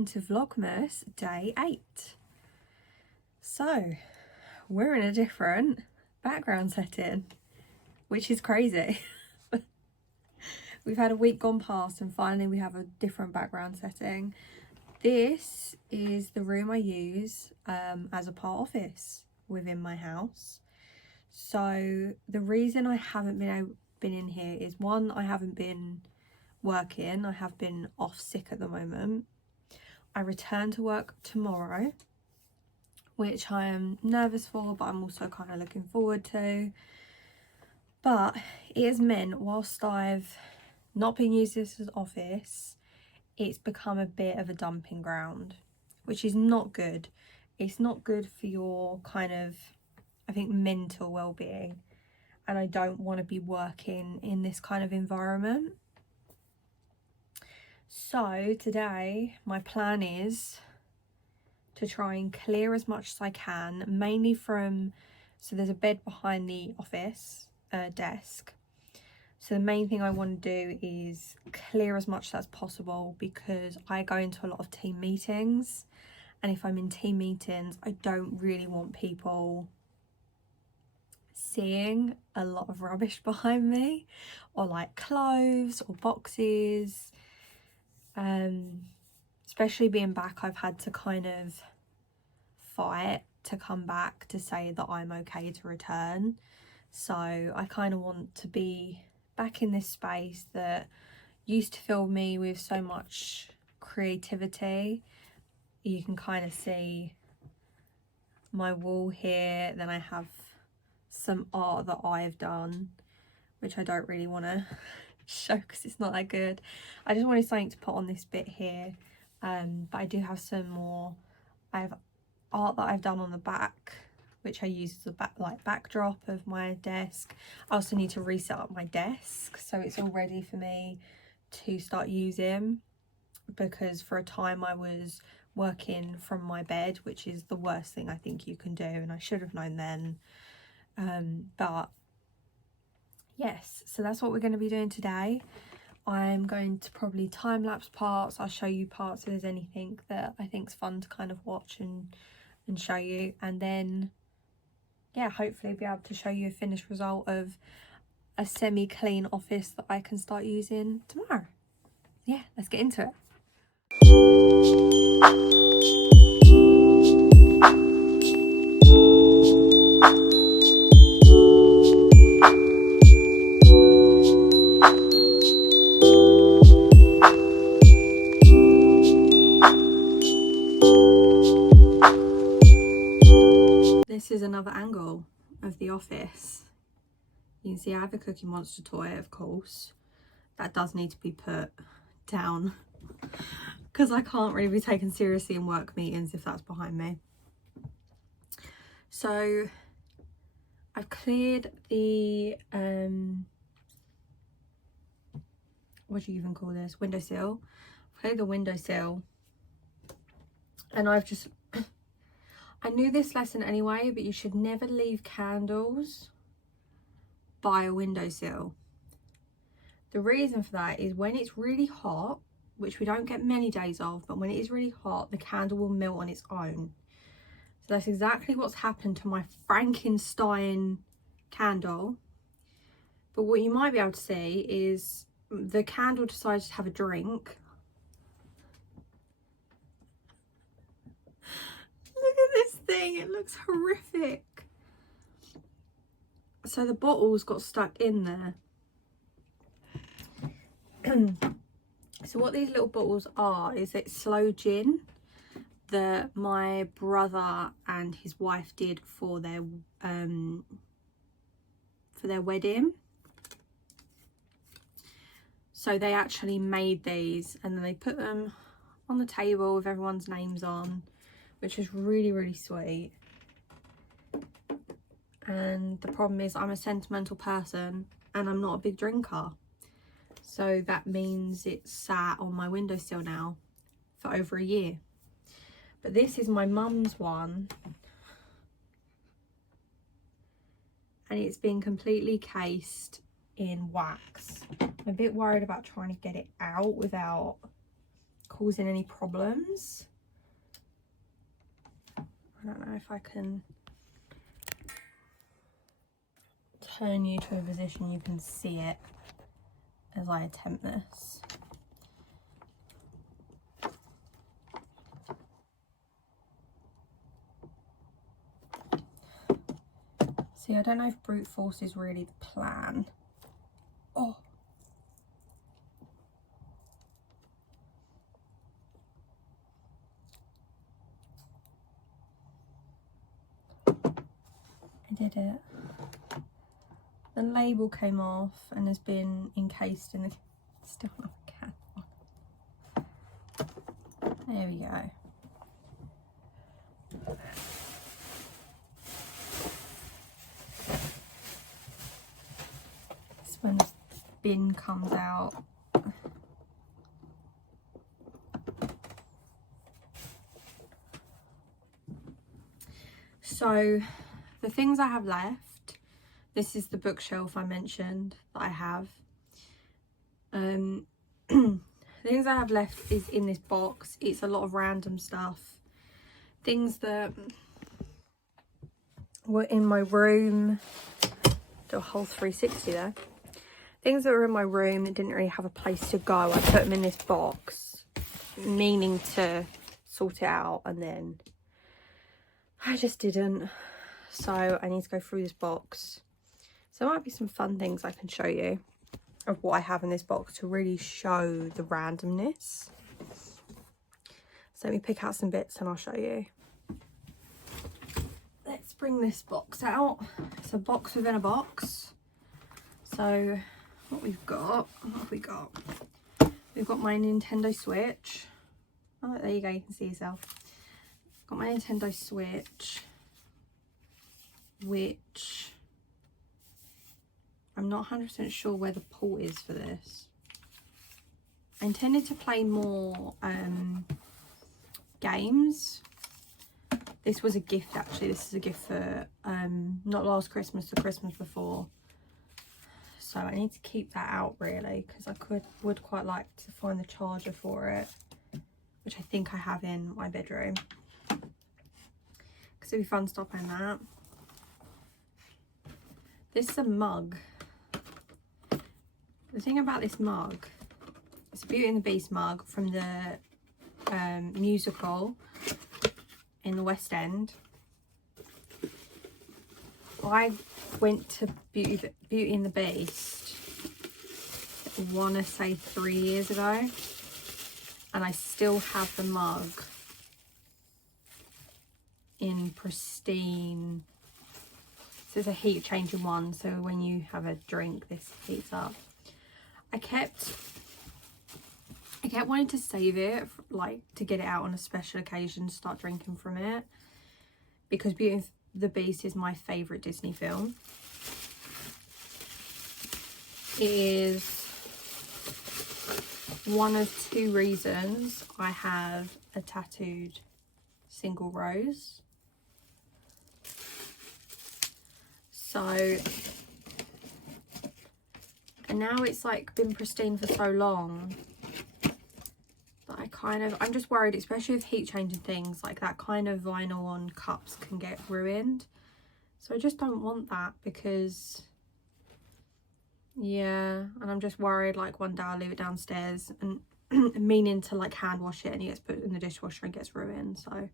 welcome to Vlogmas day 8. So we're in a different background setting, which is crazy. We've had a week gone past and finally we have a different background setting. This is the room I use as a part office within my house. So the reason I haven't been in here is, one, I haven't been working. I have been off sick at the moment. I return to work tomorrow, which I am nervous for, but I'm also kind of looking forward to. But it has meant, whilst I've not been using this as an office, it's become a bit of a dumping ground, which is not good. It's not good for your kind of, I think, mental well-being, and I don't want to be working in this kind of environment. So today my plan is to try and clear as much as I can, mainly from, so there's a bed behind the office desk. So the main thing I want to do is clear as much as possible, because I go into a lot of team meetings, and if I'm in team meetings, I don't really want people seeing a lot of rubbish behind me, or like clothes or boxes. Especially being back, I've had to kind of fight to come back to say that I'm okay to return. So I kind of want to be back in this space that used to fill me with so much creativity. You can kind of see my wall here. Then I have some art that I've done, which I don't really want to show because it's not that good. I just wanted something to put on this bit here, but I do have some more. I have art that I've done on the back, which I use as a backdrop of my desk. I also need to reset up my desk so it's all ready for me to start using, because for a time I was working from my bed, which is the worst thing I think you can do, and I should have known then. But yes, so that's what we're going to be doing today. I'm going to probably time-lapse parts. I'll show you parts if there's anything that I think's fun to kind of watch and show you, and then yeah, hopefully be able to show you a finished result of a semi-clean office that I can start using tomorrow. Yeah, let's get into it. This is another angle of the office. You can see I have a Cookie Monster toy, of course. That does need to be put down because I can't really be taken seriously in work meetings if that's behind me. So I've cleared the, what do you even call this? Windowsill. I've cleared the windowsill, and I've just, I knew this lesson anyway, but you should never leave candles by a windowsill. The reason for that is when it's really hot, which we don't get many days of, but when it is really hot, the candle will melt on its own. So that's exactly what's happened to my Frankenstein candle. But what you might be able to see is the candle decided to have a drink. Look at this thing, it looks horrific. So the bottles got stuck in there. So what these little bottles are is it's sloe gin that my brother and his wife did for their wedding. So they actually made these and then they put them on the table with everyone's names on, which is really, really sweet. And the problem is I'm a sentimental person and I'm not a big drinker. So that means it's sat on my windowsill now for over a year. But this is my mum's one. And it's been completely cased in wax. I'm a bit worried about trying to get it out without causing any problems. I don't know if I can turn you to a position you can see it as I attempt this. See, I don't know if brute force is really the plan. Oh. I did it. The label came off and has been encased in the... Still not a cat. There we go. It's when the bin comes out. So the things I have left, this is the bookshelf I mentioned that I have. The things I have left is in this box. It's a lot of random stuff. Things that were in my room. Do a whole 360 there. Things that were in my room that didn't really have a place to go. I put them in this box, meaning to sort it out, and then I just didn't. So I need to go through this box. So there might be some fun things I can show you of what I have in this box to really show the randomness. So let me pick out some bits and I'll show you. Let's bring this box out. It's a box within a box. So what have we got? We've got my Nintendo Switch. Oh, there you go, you can see yourself. Got my Nintendo Switch, which I'm not 100% sure where the port is for this. I intended to play more games. This was a gift actually. This is a gift for not last Christmas, the Christmas before. So I need to keep that out really, because I would quite like to find the charger for it, which I think I have in my bedroom. Because it'd be fun stopping that. This is a mug. The thing about this mug, it's a Beauty and the Beast mug from the musical in the West End. I went to Beauty and the Beast, I want to say 3 years ago, and I still have the mug in pristine. So it's a heat changing one, so when you have a drink this heats up. I kept wanting to save it, like to get it out on a special occasion, start drinking from it, because Beauty and the Beast is my favourite Disney film. It is one of 2 reasons I have a tattooed single rose. So, and now it's like been pristine for so long that I'm just worried, especially with heat changing things, like that kind of vinyl on cups can get ruined. So I just don't want that, because yeah, and I'm just worried like one day I'll leave it downstairs and meaning to like hand wash it and it gets put in the dishwasher and gets ruined. So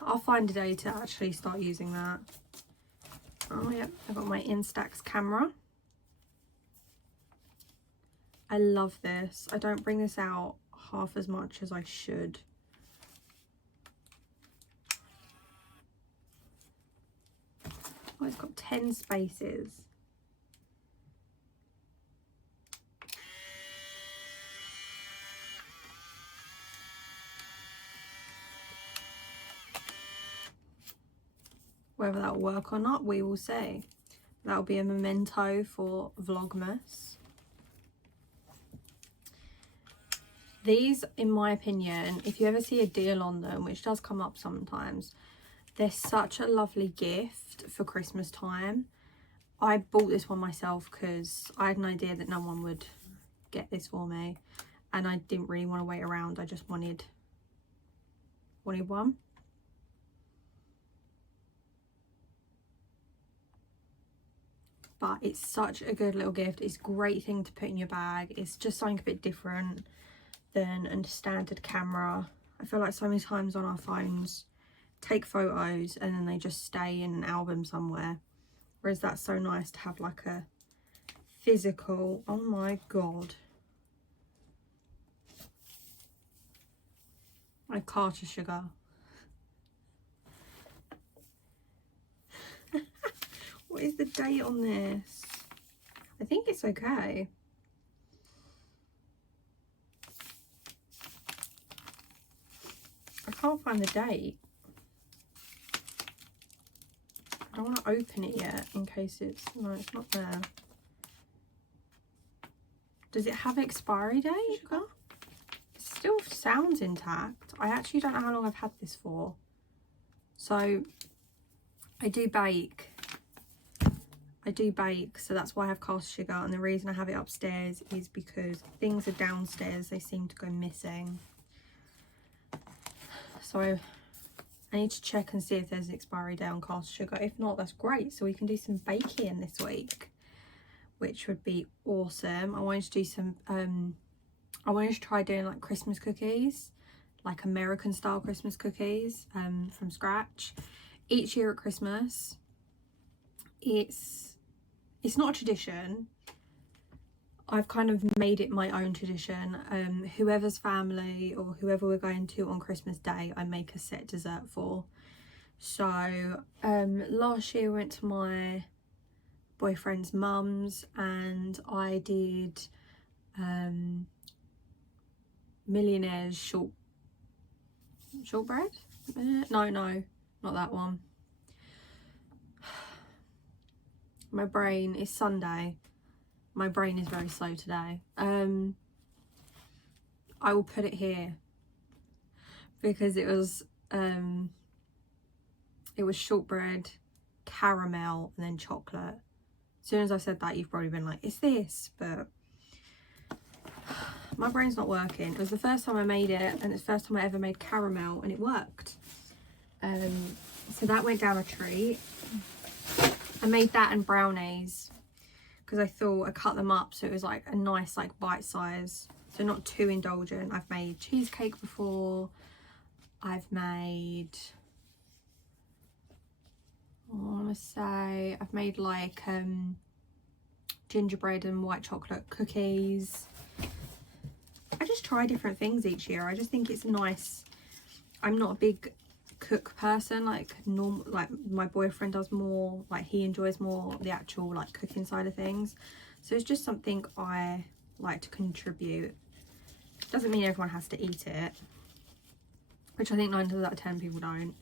I'll find a day to actually start using that. Oh yeah, I've got my Instax camera. I love this. I don't bring this out half as much as I should. Oh, it's got 10 spaces. Whether that'll work or not, we will see. That'll be a memento for Vlogmas. These, in my opinion, if you ever see a deal on them, which does come up sometimes, they're such a lovely gift for Christmas time. I bought this one myself because I had an idea that no one would get this for me. and I didn't really want to wait around. I just wanted one. But it's such a good little gift. It's a great thing to put in your bag. It's just something a bit different than a standard camera. I feel like so many times on our phones, take photos and then they just stay in an album somewhere. Whereas that's so nice to have like a physical, oh my god. My Carter sugar. What is the date on this? I think it's okay. I can't find the date. I don't want to open it yet in case it's... No, it's not there. Does it have expiry date? It still sounds intact. I actually don't know how long I've had this for. So, I do bake, so that's why I have caster sugar, and the reason I have it upstairs is because things are downstairs, they seem to go missing. So I need to check and see if there's an expiry date on caster sugar. If not, that's great, so we can do some baking this week, which would be awesome. I wanted to do some, I wanted to try doing like Christmas cookies, like American style Christmas cookies from scratch. Each year at Christmas, it's not a tradition. I've kind of made it my own tradition. Whoever's family or whoever we're going to on Christmas Day, I make a set dessert for. So last year I went to my boyfriend's mum's and I did Millionaire's shortbread? No, not that one. My brain is Sunday. My brain is very slow today. I will put it here because it was shortbread, caramel, and then chocolate. As soon as I said that, you've probably been like, "It's this," but my brain's not working. It was the first time I made it, and it's the first time I ever made caramel, and it worked. So that went down a treat. I made that and brownies because I thought I cut them up so it was like a nice like bite size, so not too indulgent. I've made cheesecake before. I've made, I want to say, I've made like gingerbread and white chocolate cookies. I just try different things each year. I just think it's nice. I'm not a big cook person like normal, like my boyfriend does more, like he enjoys more the actual like cooking side of things, so it's just something I like to contribute. Doesn't mean everyone has to eat it, which I think 9 times out of 10 people don't,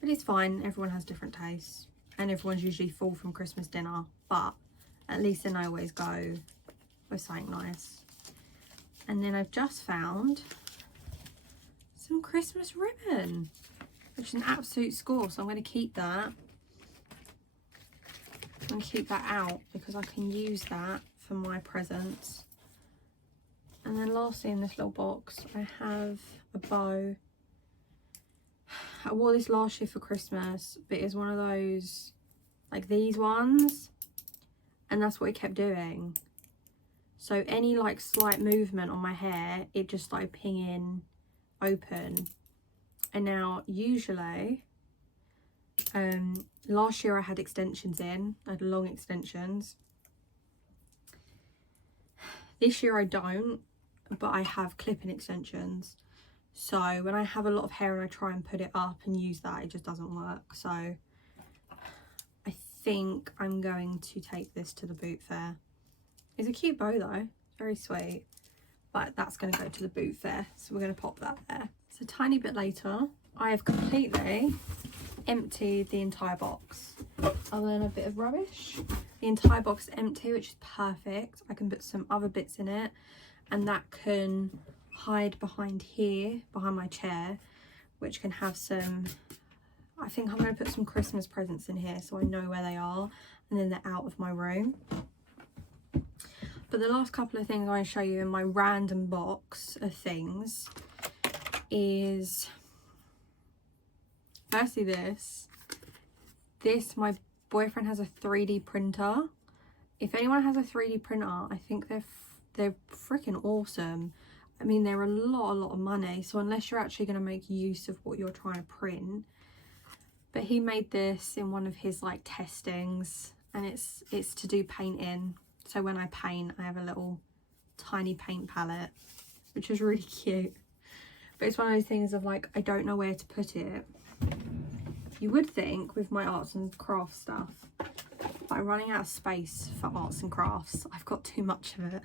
but it's fine. Everyone has different tastes and everyone's usually full from Christmas dinner, but at least then I always go with something nice. And then I've just found some Christmas ribbon, which is an absolute score, so I'm going to keep that. I'm going to keep that out because I can use that for my presents. And then lastly in this little box, I have a bow. I wore this last year for Christmas, but it's one of those, like these ones, and that's what it kept doing. So any like slight movement on my hair, it just started pinging open. And now usually, last year I had extensions in, I had long extensions. This year I don't, but I have clip-in extensions. So when I have a lot of hair and I try and put it up and use that, it just doesn't work. So I think I'm going to take this to the boot fair. It's a cute bow though, it's very sweet. But that's going to go to the boot fair, so we're going to pop that there. So a tiny bit later, I have completely emptied the entire box. Other than a bit of rubbish, the entire box is empty, which is perfect. I can put some other bits in it, and that can hide behind here, behind my chair, which can have some, I think I'm going to put some Christmas presents in here so I know where they are, and then they're out of my room. But the last couple of things I want to show you in my random box of things is, firstly this, my boyfriend has a 3D printer. If anyone has a 3D printer, I think they're freaking awesome. I mean, they're a lot of money, so unless you're actually going to make use of what you're trying to print. But he made this in one of his like testings, and it's to do painting. So when I paint, I have a little tiny paint palette, which is really cute. But it's one of those things of like, I don't know where to put it. You would think with my arts and crafts stuff, but I'm running out of space for arts and crafts. I've got too much of it.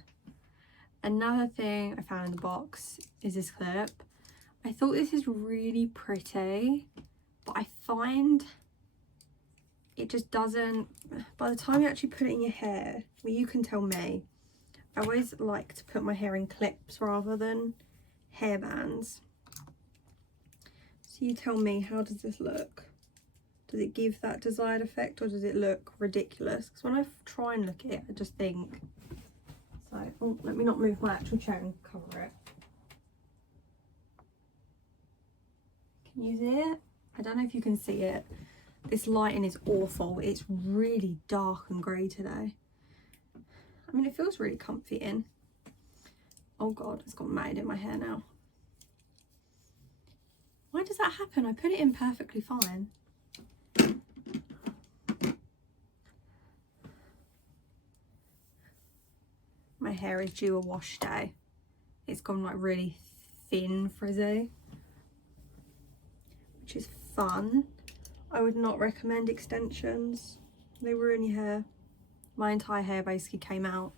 Another thing I found in the box is this clip. I thought this is really pretty, but I find it just doesn't, by the time you actually put it in your hair, well, you can tell me, I always like to put my hair in clips rather than hairbands. So you tell me, how does this look? Does it give that desired effect, or does it look ridiculous? Because when I try and look at it, I just think, so, oh, let me not move my actual chair and cover it. Can you see it? I don't know if you can see it. This lighting is awful. It's really dark and grey today. I mean, it feels really comfy in. Oh God, it's got matted in my hair now. Why does that happen? I put it in perfectly fine. My hair is due a wash day. It's gone like really thin frizzy, which is fun. I would not recommend extensions. They ruin your hair. My entire hair basically came out.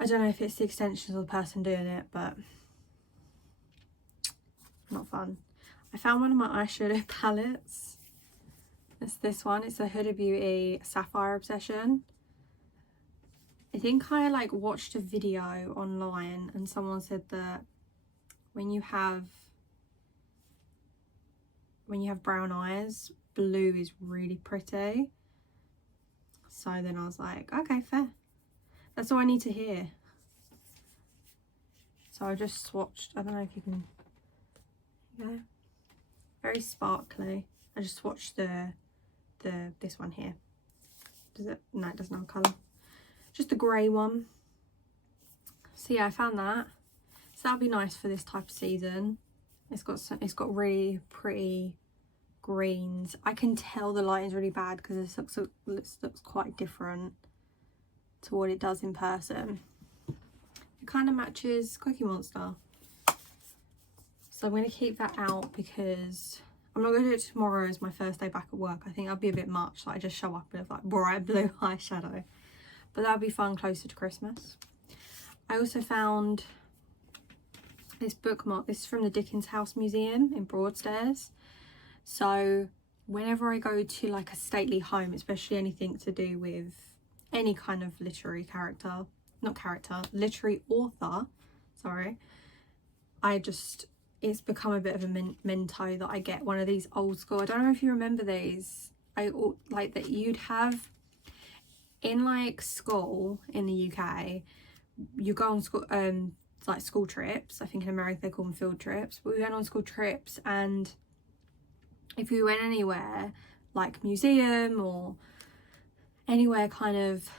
I don't know if it's the extensions or the person doing it, but not fun. I found one of my eyeshadow palettes. It's this one. It's a Huda Beauty Sapphire Obsession. I think I like watched a video online and someone said that when you have brown eyes, blue is really pretty. So then I was like, okay, fair. That's all I need to hear. So I just swatched, I don't know if you can, yeah, very sparkly. I just swatched this one here. Does it? No, it doesn't have a colour. Just the grey one. So yeah, I found that. So that'll be nice for this type of season. It's got really pretty greens. I can tell the lighting's really bad because this looks quite different to what it does in person. It kind of matches Cookie Monster. So I'm going to keep that out because I'm not going to do it tomorrow as my first day back at work. I think that'd be a bit much. Like I just show up with like bright blue eyeshadow. But that'll be fun closer to Christmas. I also found this bookmark. This is from the Dickens House Museum in Broadstairs. So whenever I go to like a stately home, especially anything to do with any kind of literary literary author, sorry, it's become a bit of a memento that I get one of these old school, I don't know if you remember these, like that you'd have in like school in the UK. You go on school like school trips. I think in America they call them field trips, but we went on school trips, and if we went anywhere like museum or anywhere kind of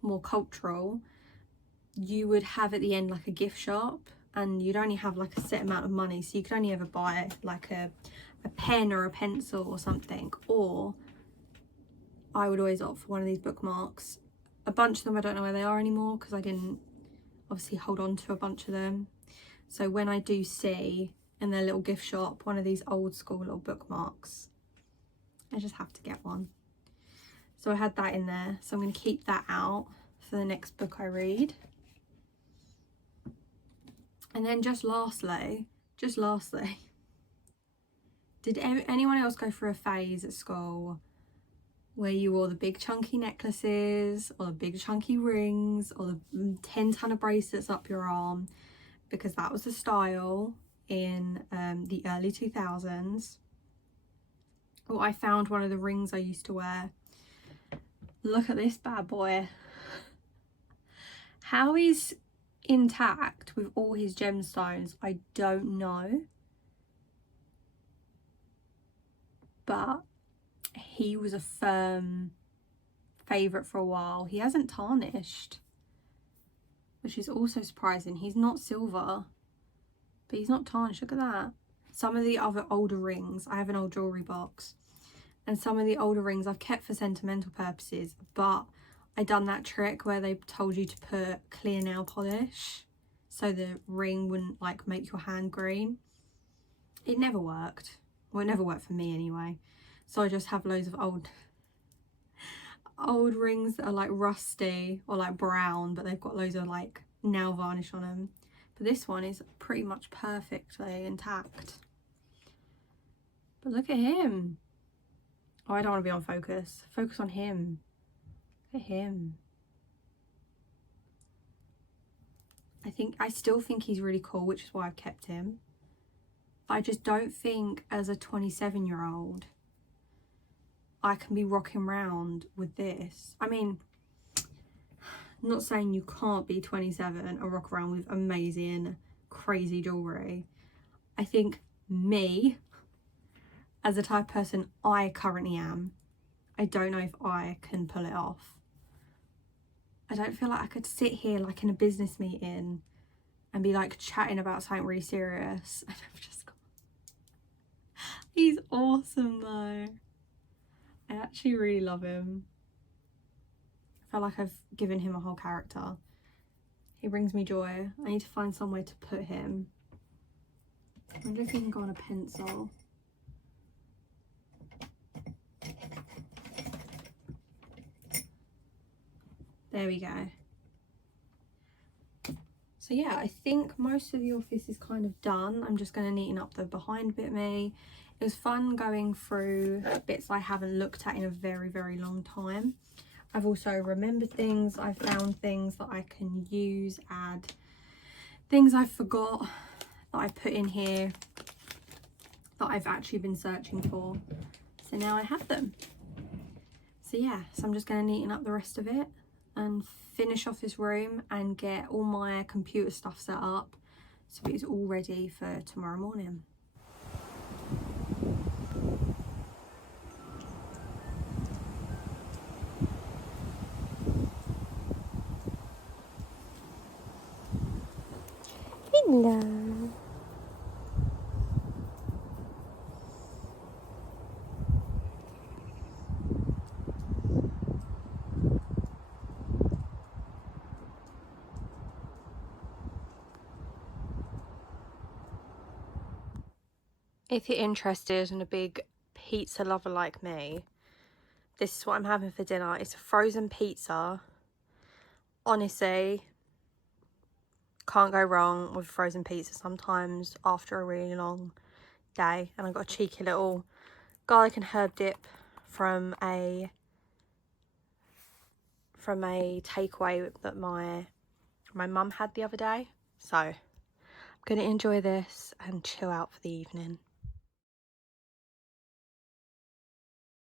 more cultural, you would have at the end like a gift shop, and you'd only have like a set amount of money, so you could only ever buy like a pen or a pencil or something. Or I would always opt for one of these bookmarks. A bunch of them I don't know where they are anymore because I didn't obviously hold on to a bunch of them. So when I do see in their little gift shop one of these old school little bookmarks, I just have to get one. So I had that in there, so I'm going to keep that out for the next book I read. And then just lastly, did anyone else go through a phase at school where you wore the big chunky necklaces or the big chunky rings or the 10 ton of bracelets up your arm? Because that was the style in the early 2000s. Oh, I found one of the rings I used to wear. Look at this bad boy. How he's intact with all his gemstones, I don't know. But he was a firm favourite for a while. He hasn't tarnished, which is also surprising. He's not silver, but he's not tarnished. Look at that. Some of the other older rings, I have an old jewellery box, and some of the older rings I've kept for sentimental purposes, but I done that trick where they told you to put clear nail polish so the ring wouldn't like make your hand green. It never worked. Well, it never worked for me anyway. So I just have loads of old rings that are like rusty or like brown, but they've got loads of like nail varnish on them. But this one is pretty much perfectly intact. But look at him. Oh, I don't want to be on focus. Focus on him. Look at him. I still think he's really cool, which is why I've kept him. But I just don't think as a 27-year-old I can be rocking around with this. I mean, I'm not saying you can't be 27 and rock around with amazing, crazy jewellery. I think me, as the type of person I currently am, I don't know if I can pull it off. I don't feel like I could sit here like in a business meeting and be like chatting about something really serious. And I've just got... He's awesome though. I actually really love him. I feel like I've given him a whole character. He brings me joy. I need to find somewhere to put him. I wonder if he can go on a pencil. There we go. So yeah, I think most of the office is kind of done. I'm just going to neaten up the behind bit me. It was fun going through bits I haven't looked at in a very, very long time. I've also remembered things. I've found things that I can use, add things I forgot that I put in here that I've actually been searching for. So now I have them. So yeah, so I'm just going to neaten up the rest of it and finish off this room and get all my computer stuff set up so it's all ready for tomorrow morning. Hello. If you're interested in a big pizza lover like me, this is what I'm having for dinner. It's a frozen pizza. Honestly, can't go wrong with frozen pizza sometimes after a really long day. And I got a cheeky little garlic and herb dip from a takeaway that my mum had the other day. So I'm gonna enjoy this and chill out for the evening.